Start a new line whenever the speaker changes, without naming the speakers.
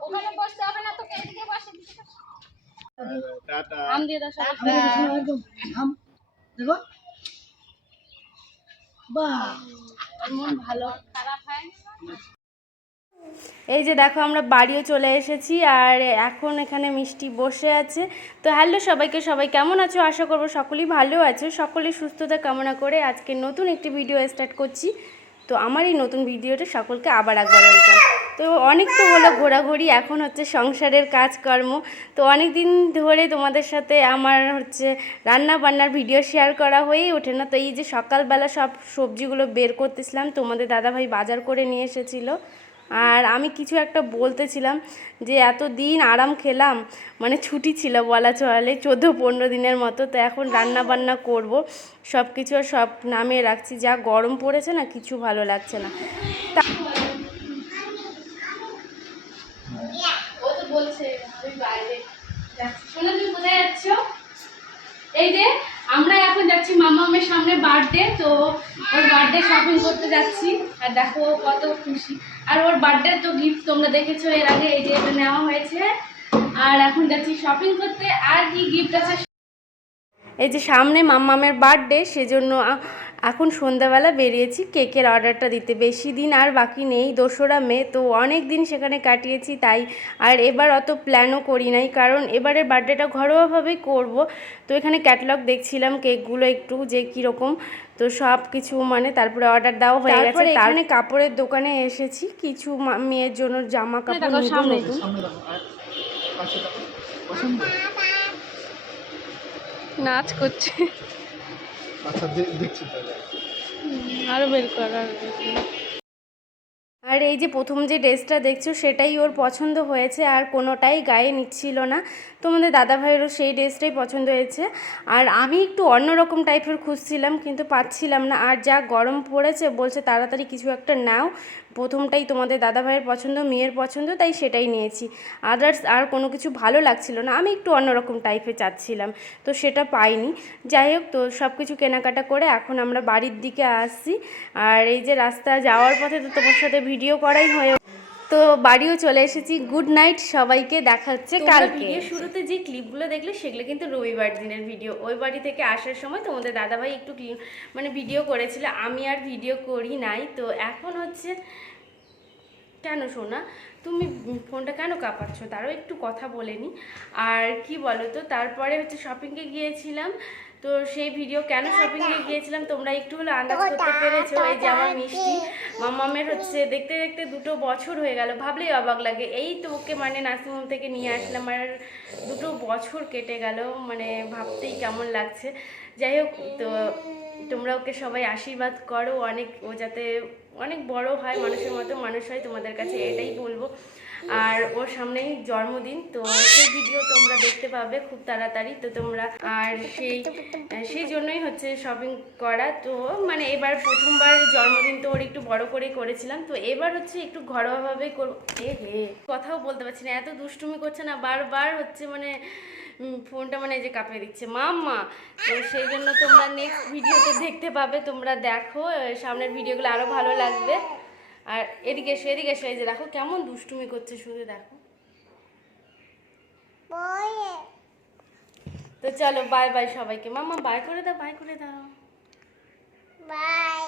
ওখানে
বসতে হবে না তোকে এদিকে বসে দিতে
টাটা।
আম দিয়ে দাও সবাই
আমাদের সময় একদম থাম দেখো। বাহ।
মন ভালো খারাপ হয়
এই যে দেখো, আমরা বাড়িও চলে এসেছি আর এখন এখানে মিষ্টি বসে আছে। তো হ্যালো সবাইকে, সবাই কেমন আছো? আশা করব সকলেই ভালো আছো। সকলেই সুস্থতা কামনা করে আজকে নতুন একটি ভিডিও স্টার্ট করছি। তো আমার এই নতুন ভিডিওটা সকলকে আবার একবার ওয়েলকাম তো অনেক তো হলো ঘোরাঘুরি, এখন হচ্ছে সংসারের কাজকর্ম। তো অনেক দিন ধরে তোমাদের সাথে আমার হচ্ছে রান্না বান্নার ভিডিও শেয়ার করা হয়েই ওঠে না। তো এই যে সকালবেলা সব সবজিগুলো বের করতেছিলাম, তোমাদের দাদাভাই বাজার করে নিয়ে এসেছিল। আর আমি কিছু একটা বলতেছিলাম যে এত দিন আরাম খেলাম মানে ছুটি ছিল বলা চলে, চোদ্দ পনেরো দিনের মতো, তো এখন রান্না বান্না করব সব কিছু আর সব নামিয়ে রাখছি, যা গরম পড়েছে না কিছু ভালো লাগছে না।
তো বলছে বাইরে তুমি কোথায় যাচ্ছ? এই যে, আমরা এখন যাচ্ছি মামামের সামনে বার্থডে তো ওর বার্থডে শপিং করতে যাচ্ছি। আর দেখো কত খুশি। আর ওর বার্থডে তো গিফট তোমরা দেখেছ এর আগে, এই যে এটা নেওয়া হয়েছে। আর এখন যাচ্ছি শপিং করতে। আর কি গিফট আছে?
এই যে সামনে মাম্মামের বার্থডে সেজন্য এখন সন্ধ্যাবেলা বেরিয়েছি কেকের অর্ডারটা দিতে। বেশি দিন আর বাকি নেই দোসরা মে তো অনেক দিন সেখানে কাটিয়েছি তাই আর এবার অত প্ল্যানও করি নাই কারণ এবারের বার্থডেটা ঘরোয়াভাবেই করব। তো এখানে ক্যাটালগ দেখছিলাম কেকগুলো একটু যে কীরকম তো সব কিছু মানে তারপরে অর্ডার দেওয়া হয়ে গেছে
তারপরে
এখানে কাপড়ের দোকানে এসেছি কিছু মা- মেয়ের জন্য জামা কাপড়
সামনে।
নতুন।
নাচ করছে।
আচ্ছা দেখছি তাহলে।
আরও বের করার
আর এই যে প্রথম যে ড্রেসটা দেখছ, সেটাই ওর পছন্দ হয়েছে আর কোনোটাই গায়ে নিচ্ছিল না। তোমাদের দাদা ভাইয়েরও সেই ড্রেসটাই পছন্দ হয়েছে। আর আমি একটু অন্যরকম টাইপের খুঁজছিলাম, কিন্তু পাচ্ছিলাম না। আর যা গরম পড়েছে, বলছে তাড়াতাড়ি কিছু একটা নাও। প্রথমটাই তোমাদের দাদা ভাইয়ের পছন্দ, মেয়ের পছন্দ, তাই সেটাই নিয়েছি। আদার্স আর কোনো কিছু ভালো লাগছিল না। আমি একটু অন্যরকম টাইপের চাচ্ছিলাম, তো সেটা পাইনি। যাই হোক, তো সব কিছু কেনাকাটা করে এখন আমরা বাড়ির দিকে আসছি। আর এই যে রাস্তা যাওয়ার পথে তো তোমার সাথে ভিডিও করাই হয়ে তো বাড়িও চলে এসেছি। গুড নাইট সবাইকে দেখা হচ্ছে কাল ভিডিও শুরুতে যে ক্লিপগুলো দেখলে সেগুলো কিন্তু রবিবার দিনের ভিডিও। ওই বাড়ি থেকে আসার সময় তোমাদের দাদাভাই একটু মানে ভিডিও করেছিল। আমি আর ভিডিও করি নাই। তো এখন হচ্ছে কেন শোনা তুমি ফোনটা কেন কাঁপাচ্ছ? তারও একটু কথা বলে নি। আর কি বলো তো তারপরে হচ্ছে শপিংয়ে গিয়েছিলাম। তো সেই ভিডিও কেন শপিংয়ে গিয়েছিলাম তোমরা একটু হলে আন্দাজ করতে পেরেছ। এই যে আমার মিষ্টি। মামামের হচ্ছে দেখতে দেখতে দুটো বছর হয়ে গেল। ভাবলেই অবাক লাগে। এই তো ওকে মানে নার্সিংহোম থেকে নিয়ে আসলাম আর দুটো বছর কেটে গেল। মানে ভাবতেই কেমন লাগছে। যাই হোক, তো তোমরা ওকে সবাই আশীর্বাদ করো, অনেক ও যাতে অনেক বড় হয়, মানুষের মতো মানুষ হয়, তোমাদের কাছে এটাই বলব। আর ওর সামনেই জন্মদিন, তো সেই ভিডিও তোমরা দেখতে পাবে খুব তাড়াতাড়ি। তো তোমরা, আর সেই সেই জন্যই হচ্ছে শপিং করা। তো মানে এবার প্রথমবার জন্মদিন তো ওর একটু বড় করেই করেছিলাম। তো এবার হচ্ছে একটু ঘরোয়াভাবে করব। এ হে, কথাও বলতে পারছি না, এত দুষ্টুমি করছে না, বারবার হচ্ছে মানে ফোনটা মানে যে কাঁপিয়ে দিচ্ছে মাম্মা তো সেই জন্য তোমরা নেক্সট ভিডিওতে দেখতে পাবে তোমরা দেখো সামনের ভিডিওগুলো আরও ভালো লাগবে। আর এদিকে এসো এদিকে এসো এই যে দেখো কেমন দুষ্টুমি করছে শুধু দেখো। তো চলো বাই বাই সবাইকে। মাম্মা বাই করে দাও বাই করে দাও। বাই